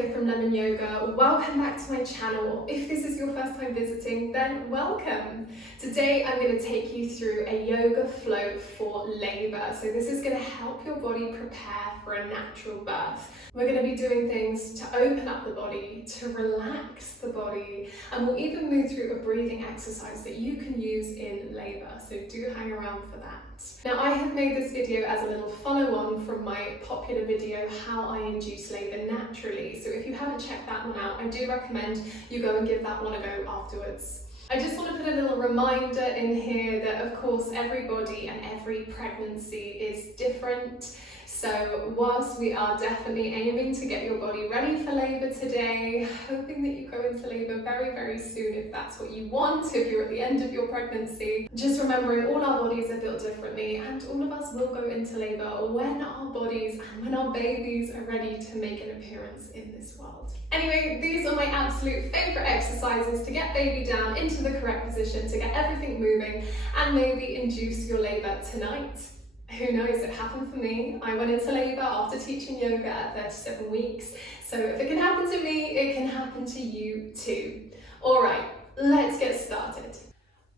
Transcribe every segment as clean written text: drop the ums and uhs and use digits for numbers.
here from Lemon Yoga. Welcome back to my channel. If this is your first time visiting, then welcome. Today I'm going to take you through a yoga flow for labour. So this is going to help your body prepare for a natural birth. We're going to be doing things to open up the body, to relax the body, and we'll even move through a breathing exercise that you can use in labour. So do hang around for that. Now, I have made this video as a little follow-on from my popular video, How I Induce Labour Naturally. So if you haven't checked that one out, I do recommend you go and give that one a go afterwards. I just want to put a little reminder in here that, of course, everybody and every pregnancy is different. So whilst we are definitely aiming to get your body ready for labour today, hoping that you go into labour very, very soon if that's what you want, if you're at the end of your pregnancy, just remembering all our bodies are built differently and all of us will go into labour when our bodies and when our babies are ready to make an appearance in this world. Anyway, these are my absolute favourite exercises to get baby down into the correct position, to get everything moving and maybe induce your labour tonight. Who knows, it happened for me. I went into labour after teaching yoga at 37 weeks. So if it can happen to me, it can happen to you too. All right, let's get started.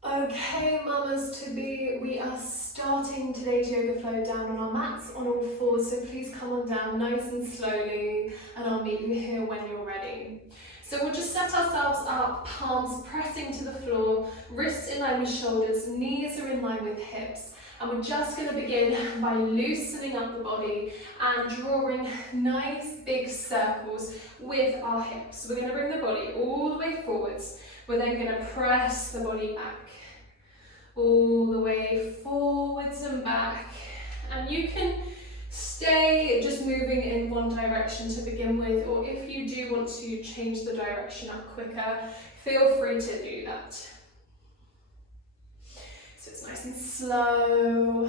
Okay, mamas to be, we are starting today's yoga flow down on our mats on all fours. So please come on down nice and slowly and I'll meet you here when you're ready. So we'll just set ourselves up, palms pressing to the floor, wrists in line with shoulders, knees are in line with hips. And we're just going to begin by loosening up the body and drawing nice big circles with our hips. We're going to bring the body all the way forwards. We're then going to press the body back, all the way forwards and back. And you can stay just moving in one direction to begin with, or if you do want to change the direction up quicker, feel free to do that. So it's nice and slow.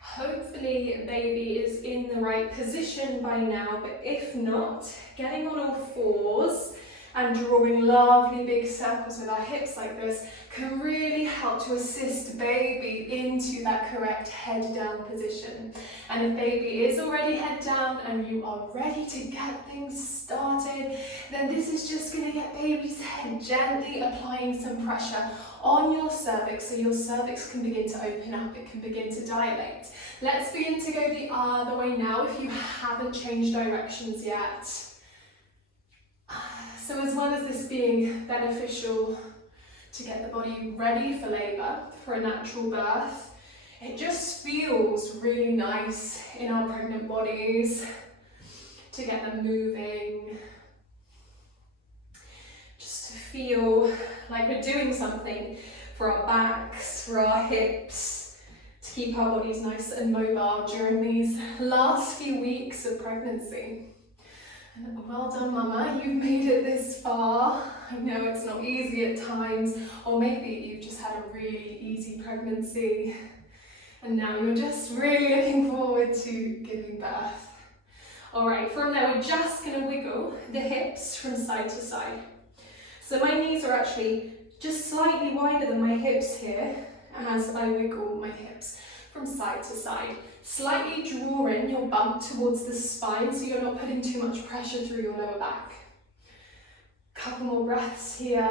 Hopefully baby is in the right position by now, but if not, getting on all fours and drawing lovely big circles with our hips like this can really help to assist baby into that correct head down position. And if baby is already head down and you are ready to get things started, then this is just going to get baby's head gently applying some pressure on your cervix so your cervix can begin to open up, it can begin to dilate. Let's begin to go the other way now if you haven't changed directions yet. So as well as this being beneficial to get the body ready for labour, for a natural birth, it just feels really nice in our pregnant bodies to get them moving, just to feel like we're doing something for our backs, for our hips, to keep our bodies nice and mobile during these last few weeks of pregnancy. And well done, mama, you've made it this far. I know it's not easy at times, or maybe you've just had a really easy pregnancy and now you're just really looking forward to giving birth. All right, from there we're just going to wiggle the hips from side to side. So my knees are actually just slightly wider than my hips here as I wiggle my hips from side to side. Slightly drawing your bump towards the spine so you're not putting too much pressure through your lower back. Couple more breaths here.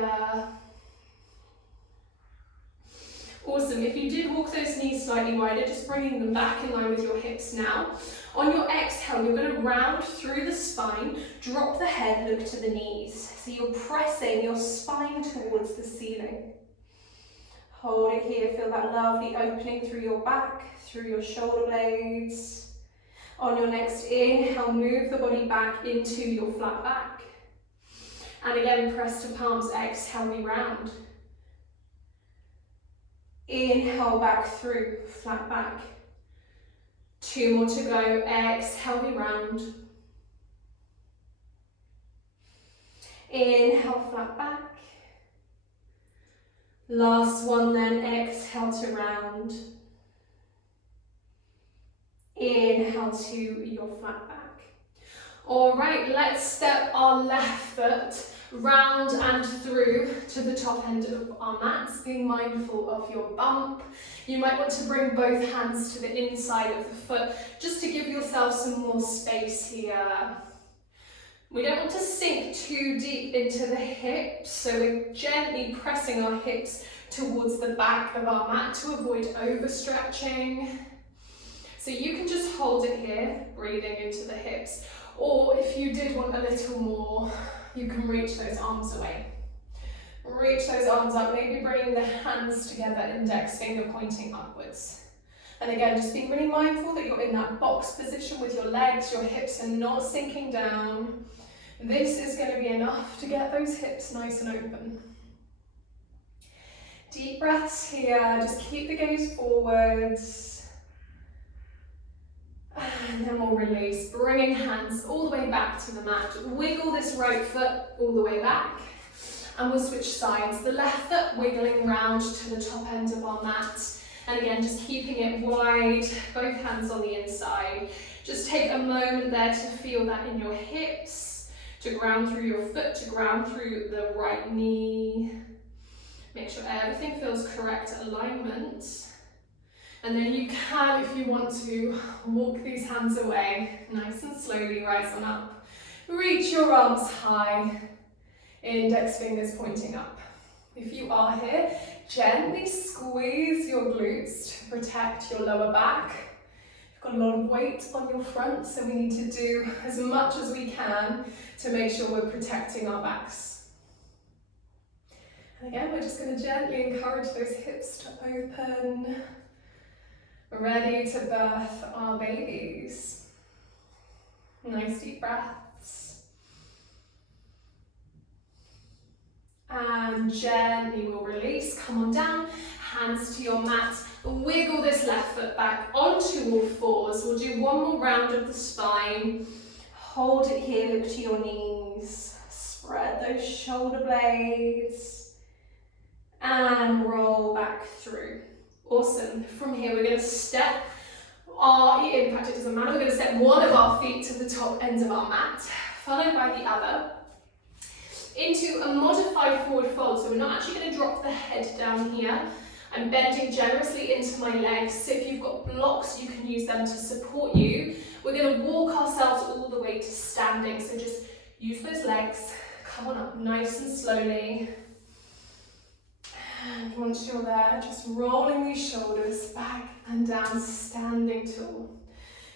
Awesome. If you did walk those knees slightly wider, just bringing them back in line with your hips now. On your exhale, you're going to round through the spine, drop the head, look to the knees. So you're pressing your spine towards the ceiling. Hold it here, feel that lovely opening through your back, through your shoulder blades. On your next inhale, move the body back into your flat back. And again, press to palms, exhale, we round. Inhale back through, flat back. 2 more to go, exhale, we round. Inhale, flat back. Last one then, exhale to round. Inhale to your flat back. All right, let's step our left foot round and through to the top end of our mats, being mindful of your bump. You might want to bring both hands to the inside of the foot just to give yourself some more space here. We don't want to sink too deep into the hips, so we're gently pressing our hips towards the back of our mat to avoid overstretching. So you can just hold it here, breathing into the hips, or if you did want a little more, you can reach those arms away. Reach those arms up, maybe bringing the hands together, index finger pointing upwards. And again, just being really mindful that you're in that box position with your legs, your hips are not sinking down. This is going to be enough to get those hips nice and open. Deep breaths here, just keep the gaze forwards. And then we'll release, bringing hands all the way back to the mat. Wiggle this right foot all the way back. And we'll switch sides. The left foot wiggling round to the top end of our mat. And again, just keeping it wide, both hands on the inside. Just take a moment there to feel that in your hips, to ground through your foot, to ground through the right knee. Make sure everything feels correct alignment. And then you can, if you want to, walk these hands away, nice and slowly, rise on up. Reach your arms high, index fingers pointing up. If you are here, gently squeeze your glutes to protect your lower back. You've got a lot of weight on your front, so we need to do as much as we can to make sure we're protecting our backs. And again, we're just going to gently encourage those hips to open. We're ready to birth our babies. Nice deep breaths. And gently we'll release, come on down, hands to your mat, wiggle this left foot back onto all fours. We'll do one more round of the spine. Hold it here, look to your knees, spread those shoulder blades, and roll back through. Awesome. From here we're going to step in fact it doesn't matter, we're going to step one of our feet to the top ends of our mat, followed by the other, into a modified forward fold. So we're not actually going to drop the head down here. I'm bending generously into my legs. So if you've got blocks, you can use them to support you. We're going to walk ourselves all the way to standing. So just use those legs. Come on up nice and slowly. And once you're there, just rolling these shoulders back and down, standing tall.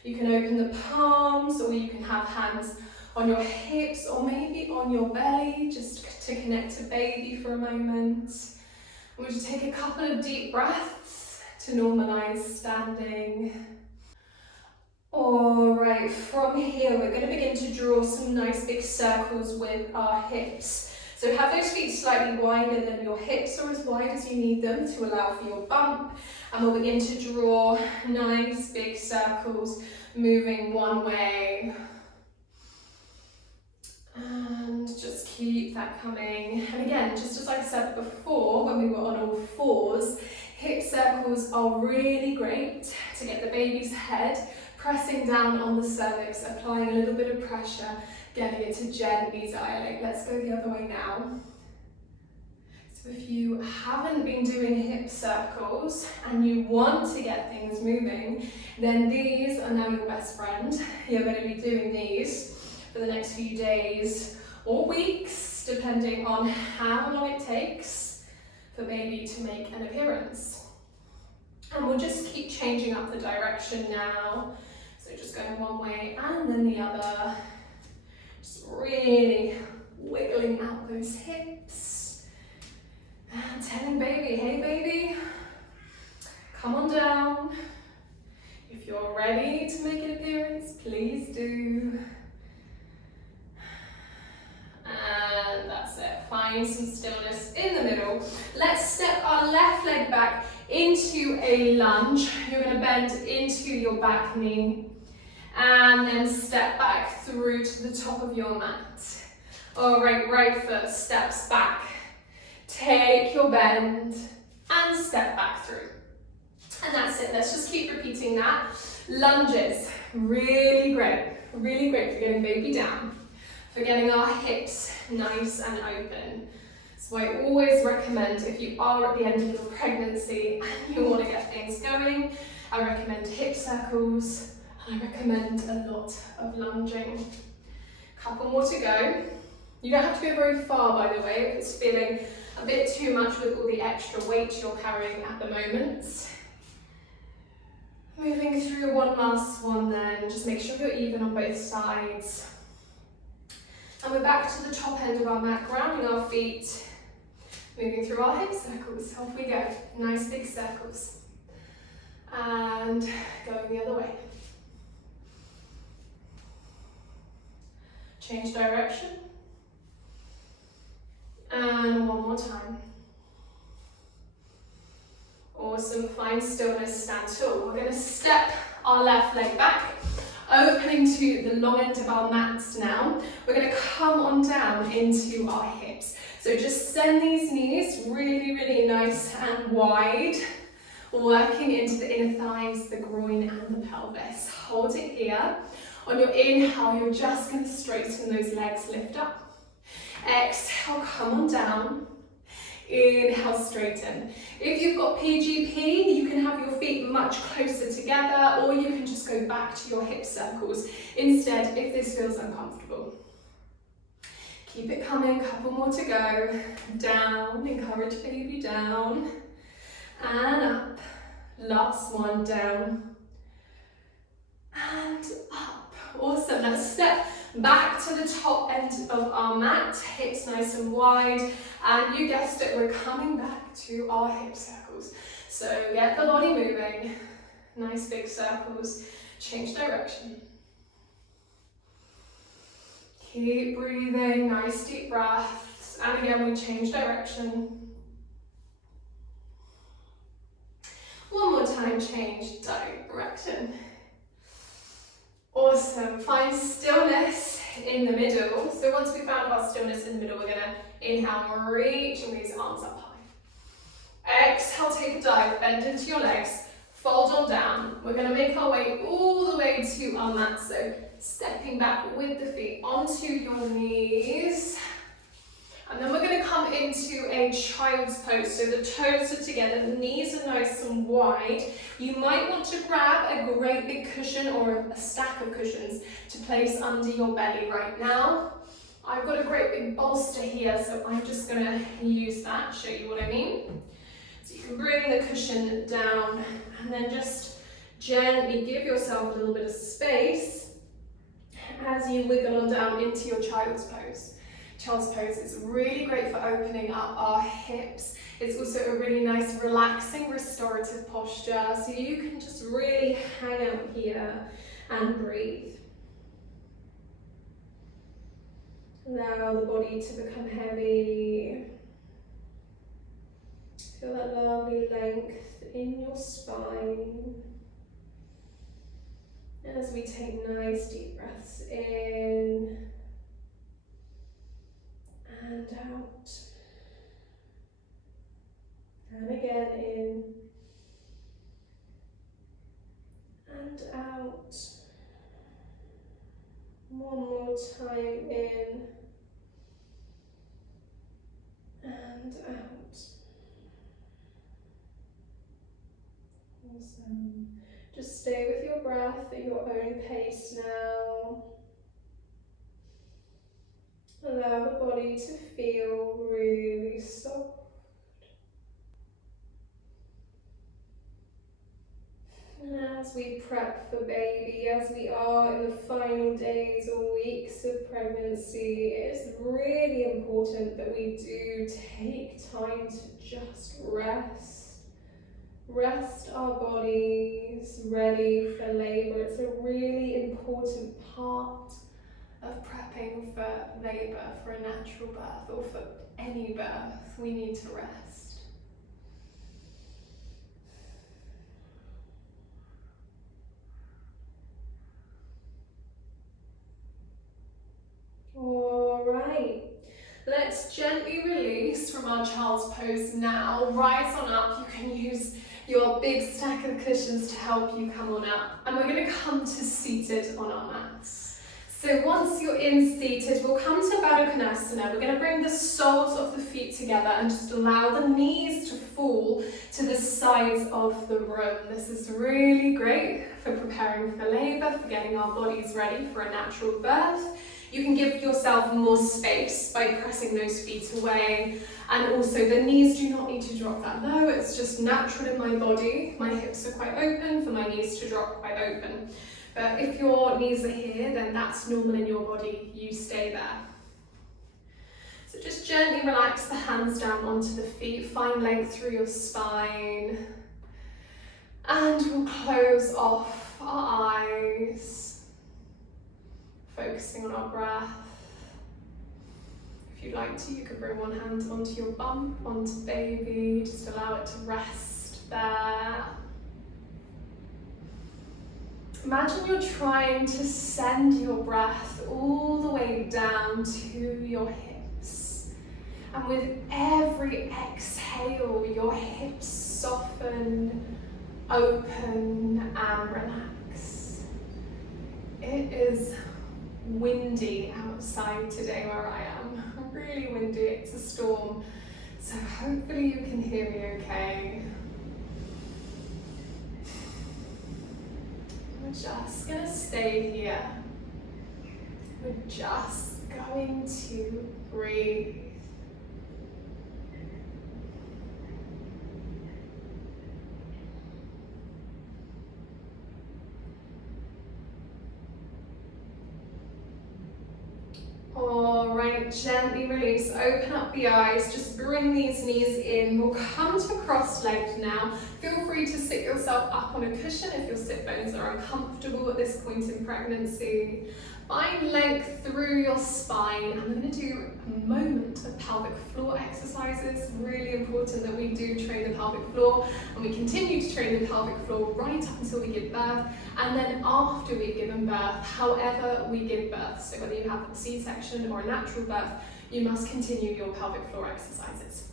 You can open the palms, or you can have hands on your hips, or maybe on your belly, just to connect to baby for a moment. We'll just take a couple of deep breaths to normalize standing. All right, from here, we're going to begin to draw some nice big circles with our hips. So have those feet slightly wider than your hips, or as wide as you need them to allow for your bump. And we'll begin to draw nice big circles, moving one way. And just keep that coming. And again, just as I said before, when we were on all fours, hip circles are really great to get the baby's head pressing down on the cervix, applying a little bit of pressure, getting it to gently dilate. Let's go the other way now. So if you haven't been doing hip circles and you want to get things moving, then these are now your best friend. You're going to be doing these for the next few days or weeks, depending on how long it takes for baby to make an appearance. And we'll just keep changing up the direction now. So just going one way and then the other. Just really wiggling out those hips. And telling baby, hey baby, come on down. If you're ready to make an appearance, please do. And that's it. Find some stillness in the middle. Let's step our left leg back into a lunge. You're going to bend into your back knee. And then step back through to the top of your mat. All right, right foot steps back. Take your bend and step back through. And that's it. Let's just keep repeating that. Lunges, really great for getting baby down, for getting our hips nice and open. So I always recommend, if you are at the end of your pregnancy and you want to get things going, I recommend hip circles. I recommend a lot of lunging. Couple more to go. You don't have to go very far, by the way, if it's feeling a bit too much with all the extra weight you're carrying at the moment. Moving through one last one then, just make sure you're even on both sides. And we're back to the top end of our mat, grounding our feet, moving through our hip circles. Off we go, nice big circles. And going the other way. Change direction. And one more time. Awesome, find stillness, stand tall. We're going to step our left leg back, opening to the long end of our mats now. We're going to come on down into our hips. So just send these knees really, really nice and wide, working into the inner thighs, the groin and the pelvis. Hold it here. On your inhale, you're just going to straighten those legs, lift up. Exhale, come on down. Inhale, straighten. If you've got PGP, you can have your feet much closer together, or you can just go back to your hip circles instead if this feels uncomfortable. Keep it coming, couple more to go. Down, encourage baby down. And up. Last one, down. And up. Awesome. Now step back to the top end of our mat, hips nice and wide, and you guessed it, we're coming back to our hip circles. So get the body moving, nice big circles, change direction. Keep breathing, nice deep breaths, and again we change direction. One more time, change direction. Awesome, find stillness in the middle. So once we found our stillness in the middle, we're gonna inhale, reach and raise arms up high. Exhale, take a dive, bend into your legs, fold on down. We're gonna make our way all the way to our mat. So stepping back with the feet onto your knees. And then we're going to come into a child's pose. So the toes are together, the knees are nice and wide. You might want to grab a great big cushion or a stack of cushions to place under your belly right now. I've got a great big bolster here, so I'm just going to use that, show you what I mean. So you can bring the cushion down and then just gently give yourself a little bit of space as you wiggle on down into your child's pose. Child's pose is really great for opening up our hips. It's also a really nice, relaxing, restorative posture. So you can just really hang out here and breathe. Allow the body to become heavy. Feel that lovely length in your spine. As we take nice deep breaths in and out, and again in and out, one more time in and out. Awesome. Just stay with your breath at your own pace now. Allow the body to feel really soft. And as we prep for baby, as we are in the final days or weeks of pregnancy, it is really important that we do take time to just rest. Rest our bodies ready for labour. It's a really important part of prepping for labour, for a natural birth, or for any birth. We need to rest. All right, let's gently release from our child's pose now. Rise on up. You can use your big stack of cushions to help you come on up. And we're going to come to seated on our mats. So once you're in seated, we'll come to Badokanasana. We're going to bring the soles of the feet together and just allow the knees to fall to the sides of the room. This is really great for preparing for labour, for getting our bodies ready for a natural birth. You can give yourself more space by pressing those feet away, and also the knees do not need to drop that low. It's just natural in my body. My hips are quite open for my knees to drop quite open. But if your knees are here, then that's normal in your body. You stay there. So just gently relax the hands down onto the feet. Find length through your spine. And we'll close off our eyes, focusing on our breath. If you'd like to, you could bring one hand onto your bum, onto baby, just allow it to rest there. Imagine you're trying to send your breath all the way down to your hips. And with every exhale, your hips soften, open and relax. It is windy outside today where I am. Really windy, it's a storm. So hopefully you can hear me okay. We're just going to stay here. We're just going to breathe. Alright, gently release, open up the eyes, just bring these knees in. We'll come to a cross-legged now. Feel free to sit yourself up on a cushion if your sit bones are uncomfortable at this point in pregnancy. Find length through your spine. I'm going to do a moment of pelvic floor exercises. Really important that we do train the pelvic floor, and we continue to train the pelvic floor right up until we give birth, and then after we've given birth, however we give birth. So whether you have a C-section or a natural birth, you must continue your pelvic floor exercises.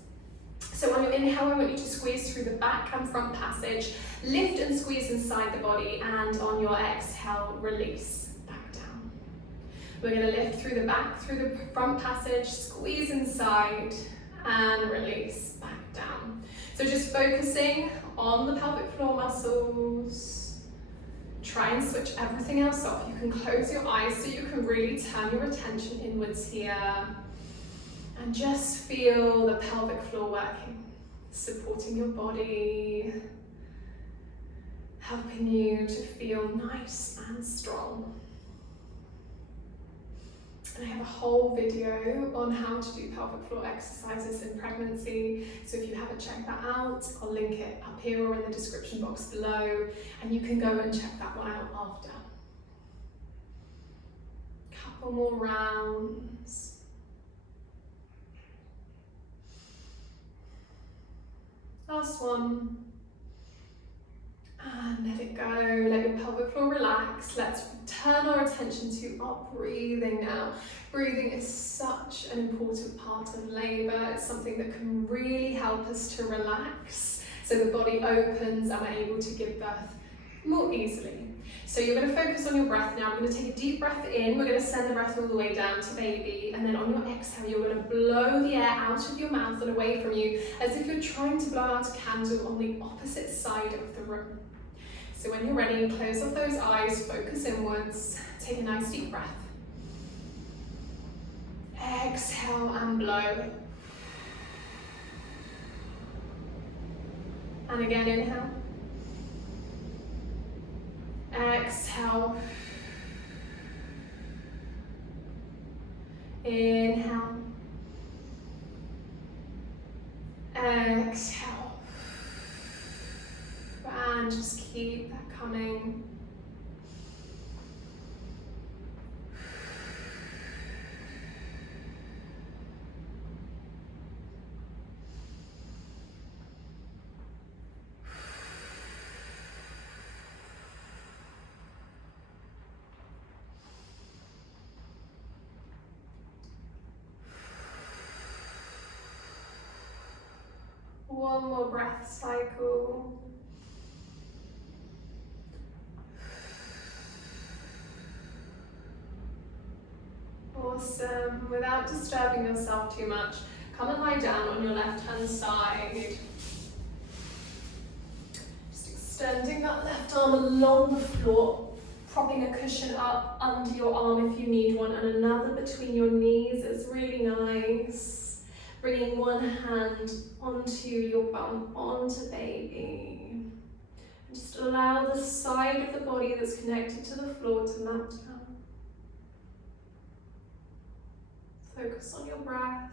So on your inhale, I want you to squeeze through the back and front passage, lift and squeeze inside the body, and on your exhale, release. We're going to lift through the back, through the front passage, squeeze inside and release back down. So just focusing on the pelvic floor muscles. Try and switch everything else off. You can close your eyes so you can really turn your attention inwards here. And just feel the pelvic floor working, supporting your body, helping you to feel nice and strong. And I have a whole video on how to do pelvic floor exercises in pregnancy. So if you haven't checked that out, I'll link it up here or in the description box below, and you can go and check that one out after. Couple more rounds. Last one. And let it go, let your pelvic floor relax. Let's turn our attention to our breathing now. Breathing is such an important part of labour. It's something that can really help us to relax so the body opens and we're able to give birth more easily. So you're going to focus on your breath now. I'm going to take a deep breath in. We're going to send the breath all the way down to baby, and then on your exhale you're going to blow the air out of your mouth and away from you as if you're trying to blow out a candle on the opposite side of the room. So when you're ready, close off those eyes, focus inwards, take a nice deep breath. Exhale and blow. And again, inhale. Exhale. Inhale. Exhale. And just keep that coming. One more breath cycle. Awesome. Without disturbing yourself too much, come and lie down on your left hand side. Just extending that left arm along the floor, propping a cushion up under your arm if you need one, and another between your knees is really nice. Bringing one hand onto your bum, onto baby. Just allow the side of the body that's connected to the floor to melt down. Focus on your breath,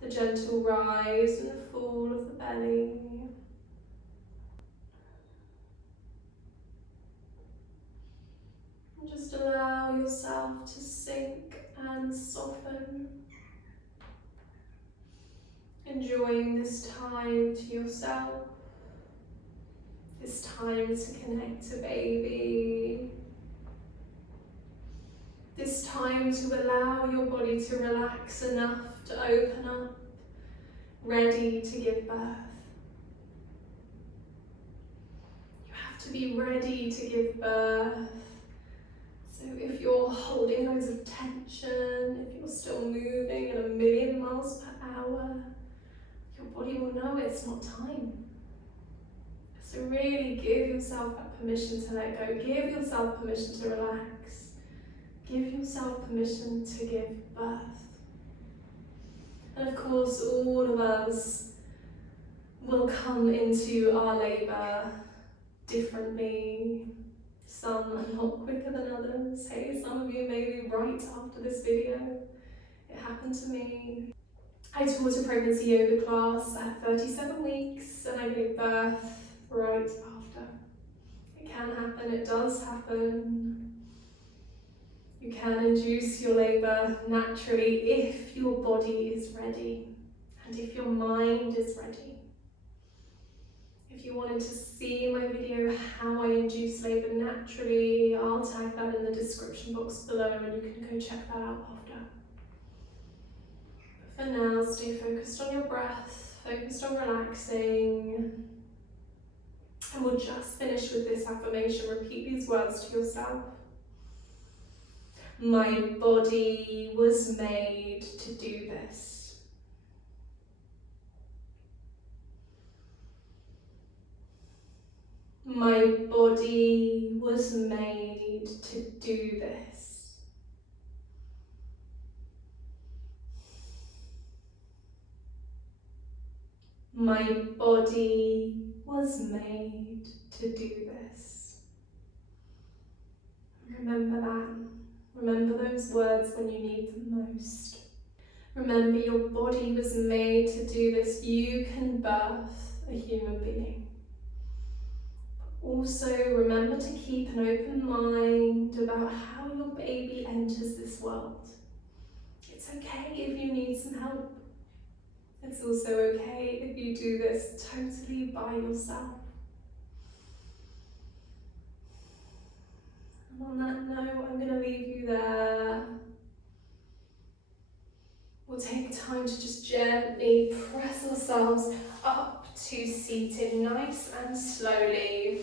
the gentle rise and the fall of the belly. And just allow yourself to sink and soften. Enjoying this time to yourself, this time to connect to baby, this time to allow your body to relax enough to open up, ready to give birth. You have to be ready to give birth. So if you're holding loads of tension, if you're still moving at 1,000,000 miles per hour, your body will know it's not time. So really give yourself that permission to let go. Give yourself permission to relax. Give yourself permission to give birth. And of course, all of us will come into our labour differently. Some are not quicker than others. Hey, some of you may be right after this video. It happened to me. I taught a pregnancy yoga class at 37 weeks and I gave birth right after. It can happen, it does happen. You can induce your labour naturally if your body is ready and if your mind is ready. If you wanted to see my video how I induce labour naturally, I'll tag that in the description box below and you can go check that out after. For now, stay focused on your breath, focused on relaxing. And we'll just finish with this affirmation. Repeat these words to yourself. My body was made to do this. My body was made to do this. My body was made to do this. Remember that. Remember those words when you need them most. Remember your body was made to do this. You can birth a human being. Also, remember to keep an open mind about how your baby enters this world. It's okay if you need some help. It's also okay if you do this totally by yourself. And on that note, I'm going to leave you there. We'll take time to just gently press ourselves up to seated, nice and slowly.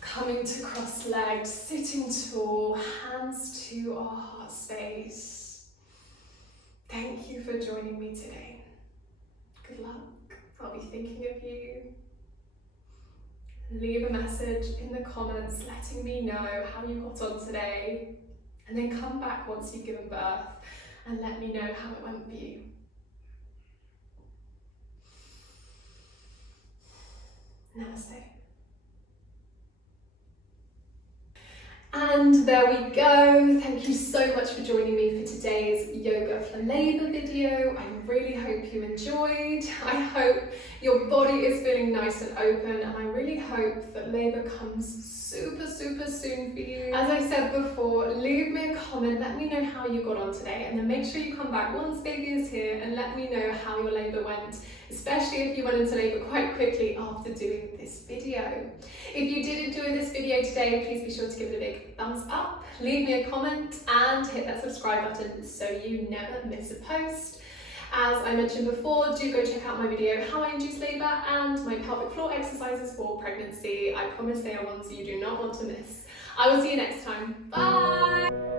Coming to cross-legged, sitting tall, hands to our heart space. Thank you for joining me today. Good luck. I'll be thinking of you. Leave a message in the comments letting me know how you got on today, and then come back once you've given birth and let me know how it went for you. Namaste. And there we go. Thank you so much for joining me for today's Yoga for Labour video. I really hope you enjoyed. I hope your body is feeling nice and open, and I really hope that labour comes super soon for you. As I said before, leave me a comment, let me know how you got on today, and then make sure you come back once baby is here and let me know how your labour went, especially if you went into labour quite quickly after doing this video. If you did enjoy this video today, please be sure to give it a big thumbs up, leave me a comment and hit that subscribe button so you never miss a post. As I mentioned before, do go check out my video How I Induce Labour and my pelvic floor exercises for pregnancy. I promise they are ones you do not want to miss. I will see you next time. Bye!